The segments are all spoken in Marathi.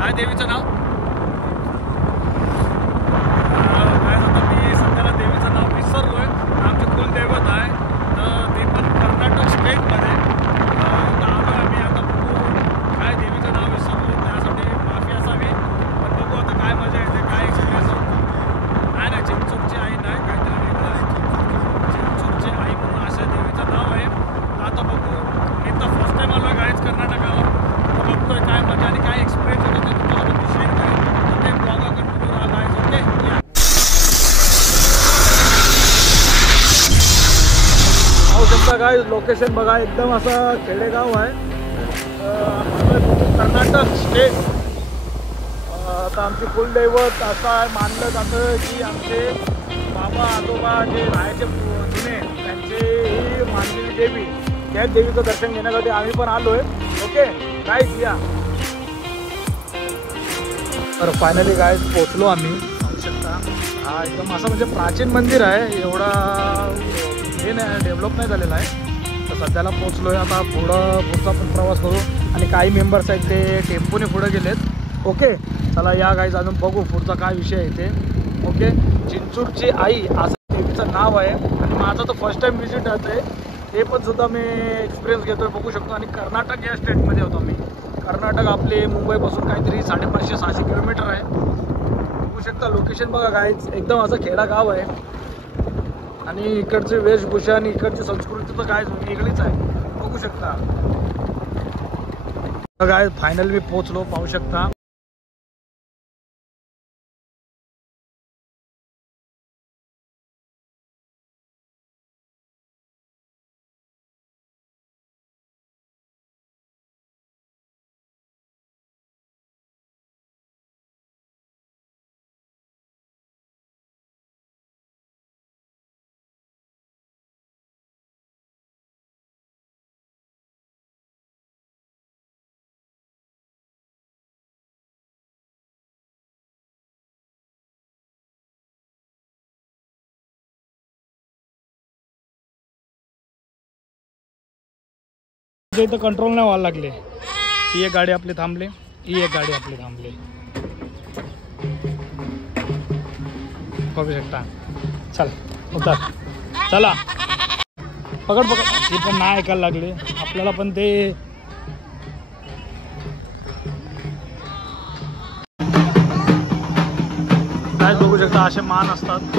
काय देवीचं नाव? काय आता मी सध्याला देवीचं नाव विसरलोय. आमचे कुलदैवत आहे, तर ते पण कर्नाटक स्टेटमध्ये. आलो आम्ही आता. बघू काय देवीचं नाव विसरलो, त्यासाठी माफी असावी. पण बघू आता काय मजा येते, काय एक्सपिरियन्स होतो. नाही चिंचूरची आई नाही, काहीतरी वेगळं आहे. चिंचूरची आई म्हणून असं देवीचं नाव आहे. आता बघू. मी तर फर्स्ट टाइम आलो आहे गाईच कर्नाटकाला. बघतोय काय मजा आणि काय एक्सपिरियन्स होतो ते तुमच्यासोबत शेअर करेन. ते ब्लॉग कंटिन्यू राहा गाईज. ओके. पाहू शकता गाईज, लोकेशन बघा, एकदम असं खेडेगाव आहे. कर्नाटक स्टेट. आता आमची कुलदैवत असं आहे, मानलं जातं की आमचे बाबा आजोबा जे राहायचे जुने, त्यांची ही मानलेली देवी, त्याच देवीचं दर्शन घेण्यासाठी आम्ही पण आलो आहे. ओके गाईज या. तर फायनली गाईज पोचलो आम्ही. पाहू शकता हा एकदम असं म्हणजे प्राचीन मंदिर आहे, एवढा हे नाही, डेव्हलप नाही झालेला आहे. तर सध्याला पोचलो आहे. आता पुढचा पण प्रवास करू. आणि काही मेंबर्स आहेत ते टेम्पोने पुढे गेलेत. ओके चला या गाईज, अजून बघू पुढचा काय विषय आहे ते. ओके. चिंचूरची आई असं देवीचं नाव आहे. आणि माझं तर फर्स्ट टाइम व्हिजिट आहे ते पण सुद्धा मी एक्सपिरियन्स घेतोय, बघू शकतो. आणि कर्नाटक या स्टेटमध्ये होतो मी. कर्नाटक आपले मुंबईपासून काहीतरी 550-600 किलोमीटर आहे. बघू शकता लोकेशन बघा गाईज, एकदम असं खेडा गाव आहे. आणि इकडची वेशभूषा आणि इकडची संस्कृती तर काय वेगळीच आहे, बघू शकता. गाईज फायनल मी पोचलो, पाहू शकता. इथं कंट्रोल नाही व्हायला लागले. ही एक गाडी आपली थांबली, ही एक गाडी आपली थांबली, बघू शकता. चल उतर, चला पकड पकड. ती पण नाही ऐकायला लागले आपल्याला, पण ते काय बघू शकता असे मान असतात.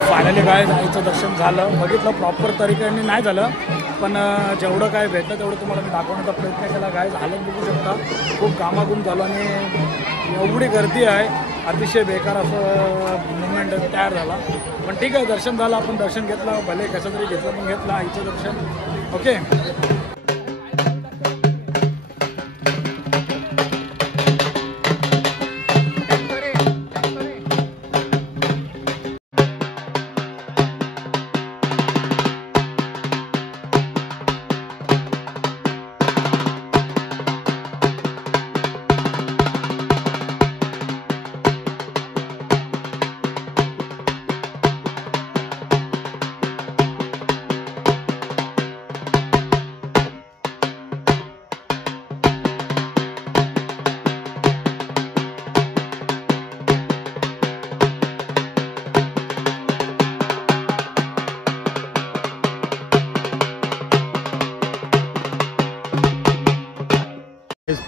फायनली काय जायचं दर्शन झालं, बघितलं. प्रॉपर तरीक्याने नाही झालं, पण जेवढं काय भेटलं तेवढं तुम्हाला मी दाखवण्याचा प्रयत्न केला. काय झालं बघू शकता, खूप घामाघूम झालं आणि एवढी गर्दी आहे, अतिशय बेकार असं मुवमेंट तयार झाला. पण ठीक आहे, दर्शन झालं, आपण दर्शन घेतलं, भले कसं तरी घेतलं पण घेतलं आईचं दर्शन. ओके.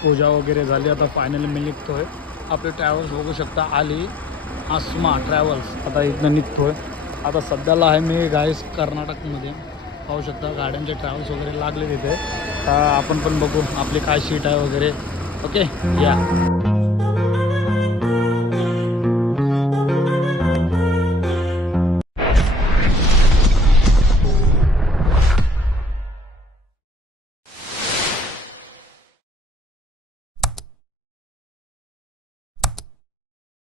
पूजा वगैरे झाली. आता फायनली मी निघतोय. आपले ट्रॅव्हल्स बघू शकता आली आसमा ट्रॅव्हल्स. आता इथनं निघतोय. आता सध्याला आहे मी गाईस कर्नाटकमध्ये. पाहू शकता गाड्यांचे ट्रॅव्हल्स वगैरे लागले तिथे. आता आपण पण बघू आपली काय सीट आहे वगैरे. ओके या.